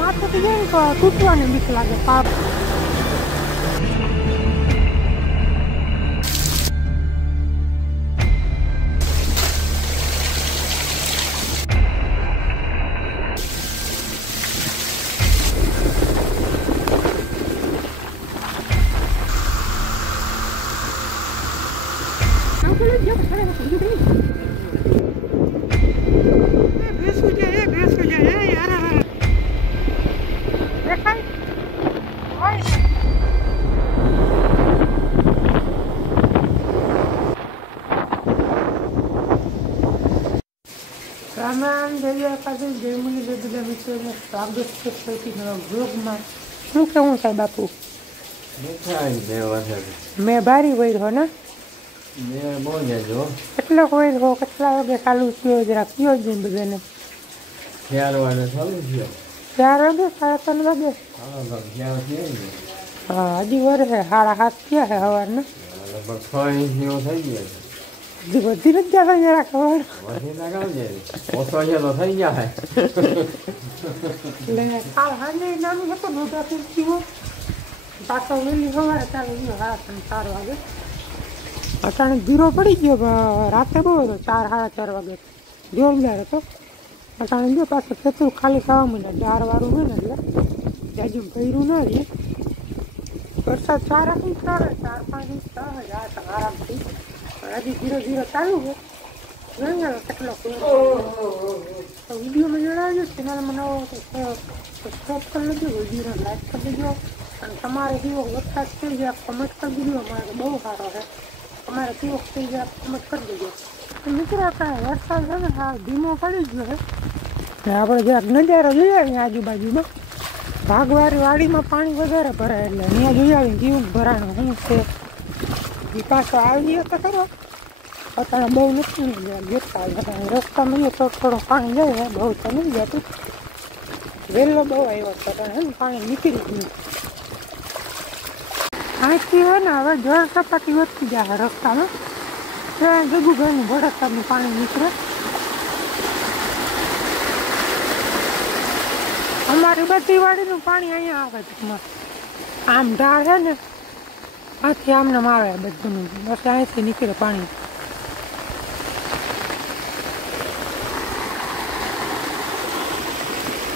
માથેથી જાય ને તો તૂટવાની બીક લાગે પાપ. રામ રામ જય કાજલ જય મુનિ બધા મિત્રોને સ્વાગત છે સૌથી નવા વ્લોગમાં. શું કેવું થાય બાપુ? મેં ભારી વૈરો ને કેટલો વૈરો કેટલા વાગે ચાલુ થયો જરા કયો જ બધાને? 4 વાગે ચાલુ થયો. 4 વાગે 3:30 વાગે? હા હજી વરે 7:30 થયા છે સવારના. લગભગ 6 ઇંચ જેવો થઈ ગયો છે. હજી વધી નથી જતો જરા ખબર ઓછો છે તો થઈ જાય. એટલે કાલ સાંજે નામ હતો નોટા ફીરતીઓ પાછો વહેલી સવારે ચાલુ ગયો 4 વાગે. અચાનક ધીરો પડી ગયો. રાતે બહુ હતો 4-4:30 વાગે જોરદાર હતો. અચાનક ગયો પાછું ખેતરું ખાલી થવા માંડ્યા. 4 વાળું હોય ને એટલે જાજુ ભર્યું ના રહીએ. વરસાદ 4 ઇંચ આવે 4-5 ઇંચ આવે આરામથી. હજી ધીરે ધીરે ચાલુ છે. જોઈએ કેટલો વિડીયોમાં જણાવજો. ચેનલમાં નવો સબસ્ક્રાઈબ કરી લેજો, વિડીયોને લાઈક કરી દેજો. અને તમારે કેવો વરસાદ થઈ જાય કમેન્ટ કરી દેજો. અમારે બહુ સારો છે. તમારે કેવો થઈ જાય કમેન્ટ કરી દેજો. મિત્રો કાંઈ વરસાદ છે ને હા ધીમો પડી ગયો છે. આપણે જરાક નજારો જોઈ આવીએ આજુબાજુમાં. ભાગવારી વાડીમાં પાણી વધારે ભરાય એટલે અહીંયા જોઈ આવીને કેવું ભરાણું શું છે એ પાછો આવી તો ખરો. અત્યારે બહુ નથી જતા રસ્તામાં થોડું પાણી જાય બહુ તો નથી જતું. વહેલો બહુ આવ્યો છે ને પાણી નીકળી ગયું. અહીંથી હોય ને હવે જળ સપાટી વધતી જાય રસ્તામાં. ત્યાં જગુભાઈનું ભડકનું પાણી નીકળે. અમારી બધી વાડીનું પાણી અહીંયા આવે ટૂંકમાં. આમ ઢાળ છે ને આથી આમને આવે બધું બસ અહીંથી નીકળે પાણી.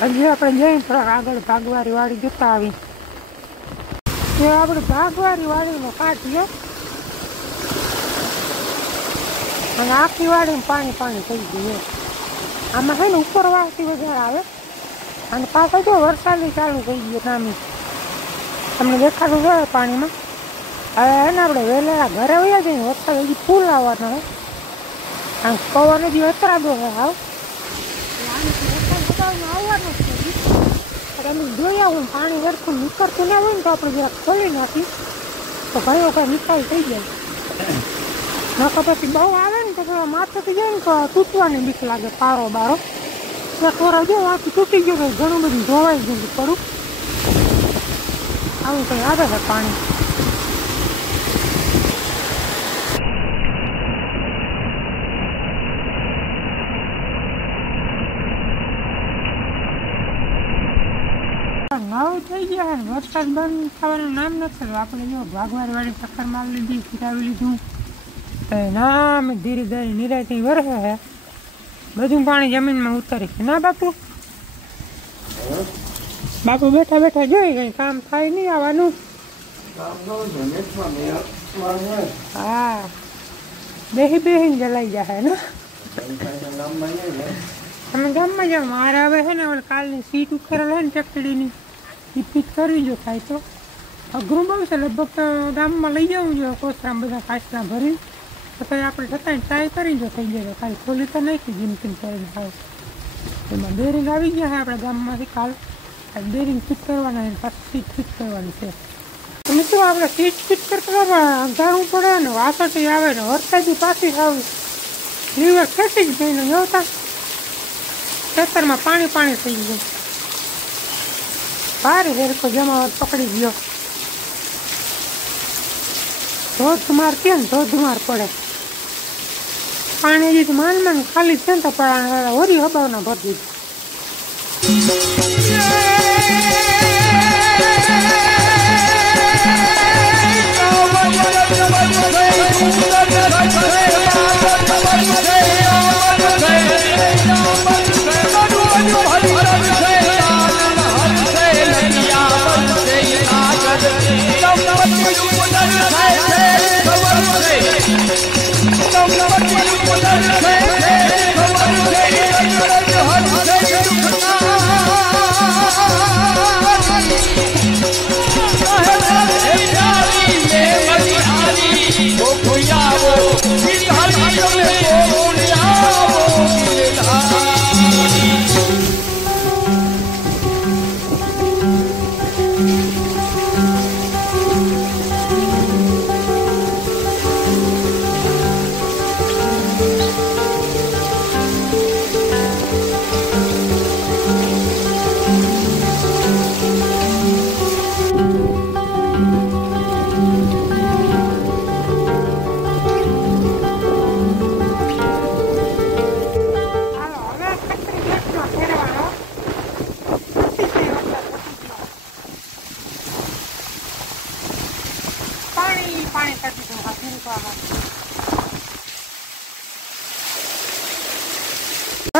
હજી આપણે જઈને થોડાક આગળ ભાગવારી વાડી જતા આવી. એ આપણે ભાગવારી વાડીનો કાઢીએ અને આખી વાડીમાં પાણી થઈ ગયું. આમાં છે ને ઉપરવાસથી વધારે આવે અને પાછો જો વરસાદી ચાલુ થઈ ગયો નામી. તમને દેખાડું છે પાણીમાં. હવે એને આપણે વહેલા ઘરે વયા જઈએ. વરસાદ હજી ફૂલ આવવાનો હોય. આમ પવન હજી અથડાતો છે હાવ. આવવાનું છે તમે જોઈ આવું. પાણી વરખું નીકળતું ના હોય ને તો આપણે જરાક ખોલી નાખી તો ભાઈઓ કાંઈ નિકાલ થઈ જાય. નકર પછી બહુ આવે ને તો માથેથી જાય ને તો તૂટવાની બીક લાગે. પારો બારો એક વાર જો આથી તૂટી ગયો તો ઘણું બધું ધોવાઈ ગયું પડું. આવું કંઈ આવે છે પાણી. નવ થઈ ગયા ને વરસાદ બંધ થવાનું નામ નથી. આપણે જો ભાગવારી વાળી ચક્કર મારી લીધી, ફિરાવી લીધું. નામ ધીરે ધીરે નિરાયથી વરસે છે. બધું પાણી જમીનમાં ઉતરી છે ના બાપુ? બાપુ બેઠા બેઠા જોઈ કઈ કામ થાય નહીં આવવાનું. હા બેહીને જલાઈ જાય ને. તમે ગામમાં જાઓ. મારે હવે છે ને કાલની સીટ ઉખેરેલ હોય ને ચકડીની એ ફિટ કરવી જો થાય તો અઘરું બહુ છે. લગભગ ગામમાં લઈ જવું જોઈએ કોસરામાં બધા કાચના ભરી. પછી આપણે છતાંય ટ્રાય કરી જો થઈ જાય. કાલે ખોલી તો નાખી જીમકીન કરીને ખાવ. એમાં બેરિંગ આવી ગયા છે આપણા ગામમાંથી. કાલ બેરિંગ ફિટ કરવાના પાછી સીટ ફિટ કરવાની છે. મિત્રો આપણે સીટ ફિટ કરતા અંધારું પડે ને વાસળી આવે ને વરસાદી પાછી આવી લીવર ખેંચી જ જઈને જોતા ખેતરમાં પાણી થઈ ગયું. ભારે હેરકો જમાવટ પકડી ગયો. ધોધમાર કે ને ધોધમાર પડે પાણી. હજી માન ખાલી છે ને તો પણ ઓરી હબાવના ભરી દીધું.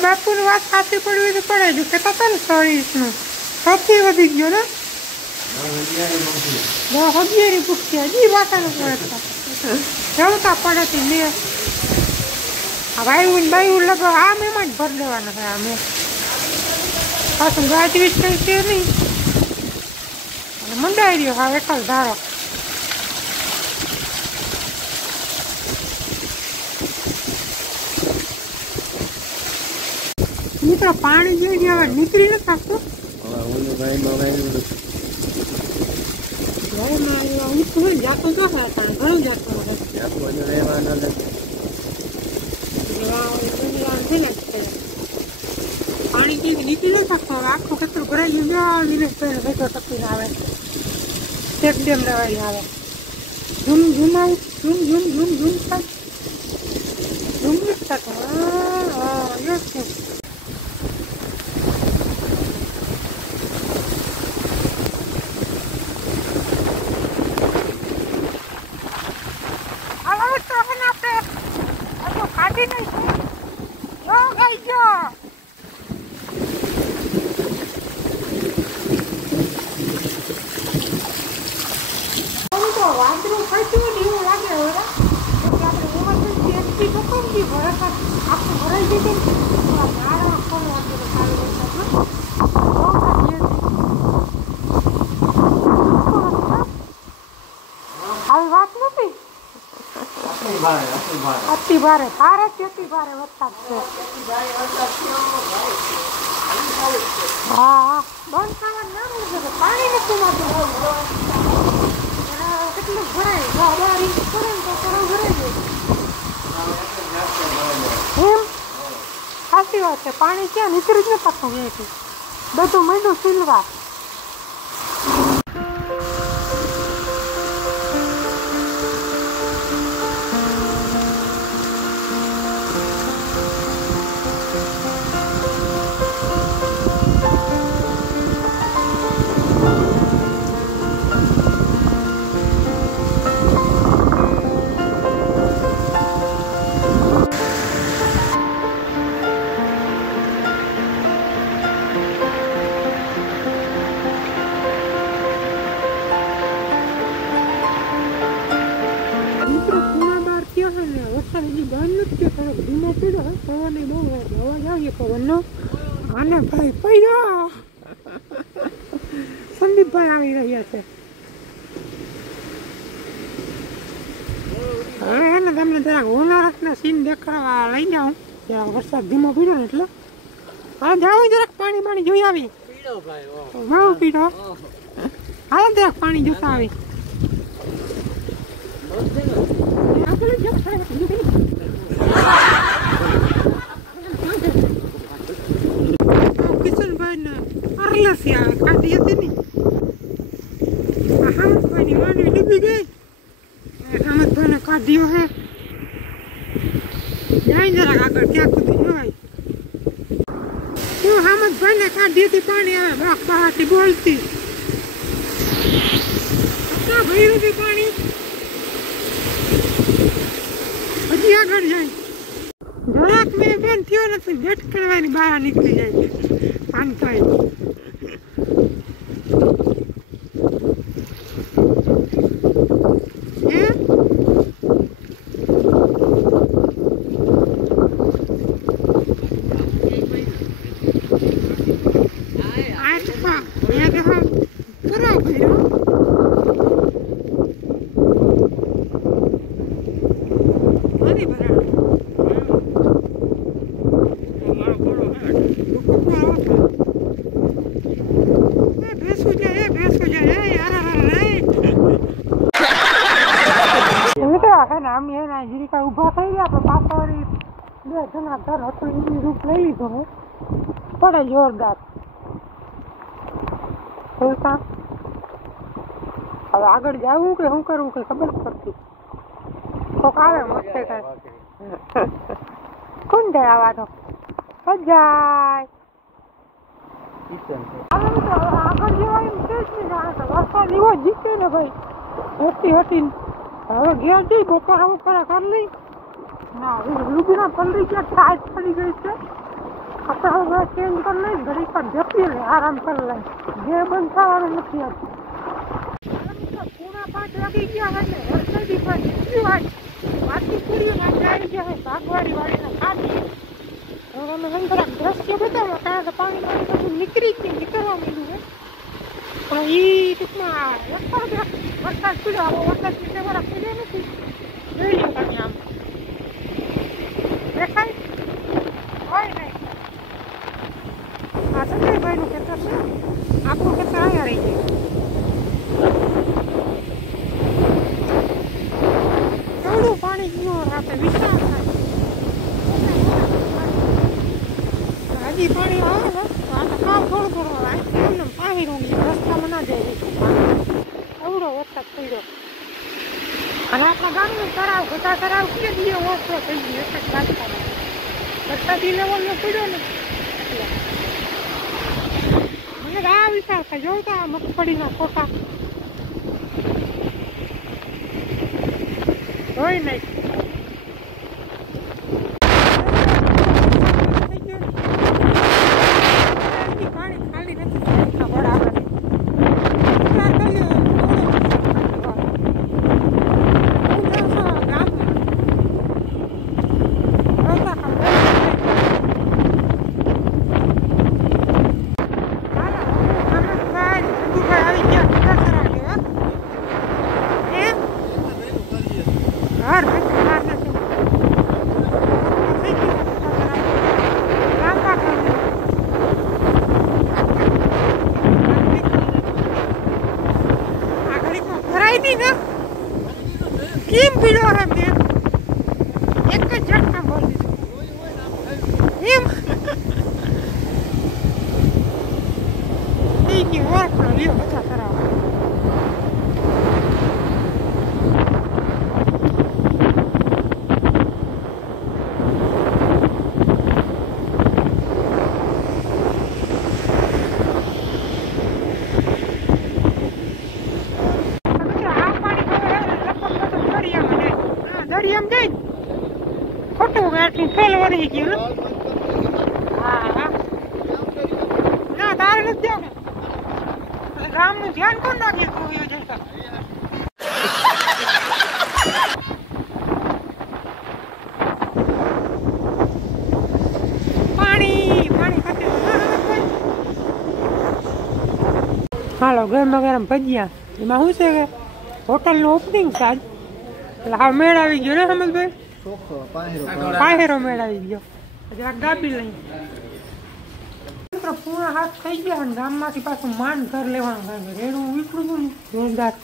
બાપુની વાત સાચી પડવી તો પડે જો કહેતા હતા ને સળીસનું સૌથી વધી ગયો ને હજીરી પૂછતી હજી વાતાનું પડે જવતા પડે મેં વાયુ બાયુ લગભગ આ મેમાં જ ભરી દેવાના છે અમે પાછું ગાજવીજ કઈ છે નહીં અને મંડાઈ રહ્યો હા એકલ ધારો મિત્રો પાણી જેવી હવે નીકળી નથી શકતું જાતું તો ઘણું જાતું પાણી કેવી નીકળી ન શકતો હવે આખું ખેતર ભરાઈ ગયું ભેગો ટપીને આવે એક ડેમ લેવાય આવે ઝૂમ ઝૂમ આવું ઝૂમ ઝૂમ ઝૂમ ઝૂમ થાય ઝૂમ નથી થતો હા છે વાંદરું ખાતું ને એવું લાગે હવે આપણે ઇમરજન્સી એસટી પકડી ભરાતા આખું ભરાઈ જશે મારા ફોન વાંદરું ખાલી આવી વાત નથી અતિ ભારે ભારે અતિ ભારે વરસાદ છે હા બંધ થવા નામ નથી પાણી નથી મળતું કેટલું ભરાય 12 ઇંચ કરે ને તો થોડું ભરાઈ જાય એમ સાચી વાત છે પાણી ક્યાં નીકળી જ ન શકતું અહીંયાથી બધું માંડું સિલવા આને ભાઈ પૈયો સંદીપભાઈ આવી રહ્યા છે હવે એને તમને જરાક હોનારતના સીન દેખાડવા લઈ જાઉં ત્યાં વરસાદ ધીમો પીડ્યો ને એટલે હા જાઉં જરાક પાણી પાણી જોઈ આવી બહુ પીડો હા જરાક પાણી જોતા આવી કિશનભાઈને અરલસી આવે કાઢી હતી ને હામદભાઈની માંડવી ડૂબી ગઈ હામદભાઈને કાઢ્યો હે જાય જરાક આગળ ક્યાં સુધી જોવાય હું હામદભાઈને કાઢી હતી પાણી આવે બાપ બહારથી બોલતી ક્યાં ભર્યું હતું પાણી હજી આગળ જાય જરાક મેં બંધ થયો નથી બેટ કરવાની બહાર નીકળી જાય આમ થાય ઉભા થઈ ગયા પણ પાછળ બે જણા ઘર હતું એનું રૂપ લઈ લીધું હું પડે જોરદાર હવે આગળ જવું કે શું કરવું કઈ ખબર પડતી કોક આવે મસ્ત કઈ કોણ જાય આવા તો જાય આગળ જવા એમ છે જ નહીં વરસાદ એવો જીતે ને ભાઈ હટી હટીને હવે ઘેર જઈ બપોર આવું ખરા કર લઈ ના રૂબીના પલરી ક્યાં ટાઈટ પડી ગઈ છે હવે ચેન્જ કર લઈ ઘડી પર જપી લે આરામ કર લે જે બંધ થવાનું નથી આ પૂણા 5 વાગી ગયા હે ને વરસાદી પણ નીકળ્યું આજ વાતી પૂરીમાં આવી ગયા હે ભાગવાડી વાળીના ખાડી હવે અમે હંગરામ દ્રશ્ય બતાવો કારણ કે પાણી બધું નીકળવા માંડ્યું હે પણ ઈ ટૂંકમાં વરસાદ પડ્યો આવો વરસાદ પીટે વાળા પડ્યો નથી જોઈ લો તમે આમ દેખાય હોય નહીં આ સંજયભાઈનું ખેતર છે આપણું ખેતર અહીંયા રહી જાય થોડું પાણી પીવો આપણે વિચાર થાય હજી પાણી આવે ને તો આ તો કામ થોડું આવે એમને પાણી રૂંગી રસ્તામાં ના જાય અવડો વરસાદ પડ્યો અને આપણા ગામનું તળાવ બધા તળાવ કે દીએ ઓછો થઈ ગયો એક જ રસ્તામાં વરસાદી લેવલનો પડ્યો ને મને આ વિચાર થાય જોઉં તો આ મગફળીના ફોટા હોય નહીં પાણી ખાલી નથી બરાબર કેમ પીડો હે મેં એક જ ઝટકા બોલી એમ ઈ કે વાપરો લ્યો બધા કરાવો દરિયામાં જઈ ખોટું આટલું ફેલ વળી ગયું હા ના તારે નથી જાવ ગામનું ધ્યાન કોણ નાખીએ તું જતા પાણી ખાતે હાલો ગરમા ગરમ ભજીયા એમાં શું છે કે હોટલનું ઓપનિંગ છે આજ એટલે હા મેળ આવી ગયો ને સમજભાઈ પાહેરો મેળ આવી ગયો જરાક ગાબી લઈ પૂર્ણ હાથ થઈ ગયા અને ગામમાંથી પાછું માન ઘર લેવાનું થાય રેડું વીકળું હતું ને જોરદાર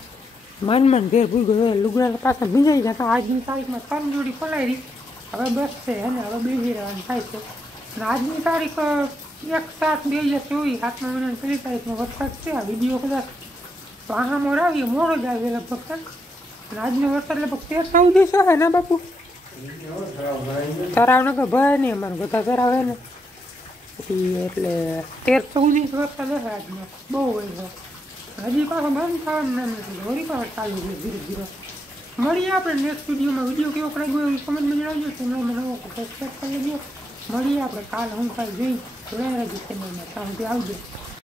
માન ઘેર ભૂગો લુગડા પાછા ભીંજાઈ જતા આજની તારીખમાં 3 જોડી ખોલાવી હવે બસ છે ને હવે બેસી રહેવાનું થાય છે અને આજની તારીખ 1/7/2024 7મા મહિનાની 1 તારીખનો વરસાદ છે આ વિડીયો કદાચ વાહામાં આવીએ મોડો જ આવે લગભગ અને આજનો વરસાદ લગભગ 13-14 દિવસો હે ને બાપુ તરાવ ને કે ભય નહીં અમારું બધા તરાવ હે ને એટલે 13-14 દિવસ વરસાદ હશે આજનો બહુ હોય હજી પાછો બંધ થવાનું નામ નથી વળી પાછો ચાલુ છે ધીરે ધીરે મળીએ આપણે નેક્સ્ટ વિડીયોમાં વિડીયો કેવો લાગ્યો એ કમેન્ટમાં જણાવજો ચેનલમાં નવો સબસ્ક્રાઈબ કરી લેજો મળીએ આપણે કાલ હું કાલે જોઈ જોડાઈ રહેજો ચેનલમાં ત્યાં સુધી આવજો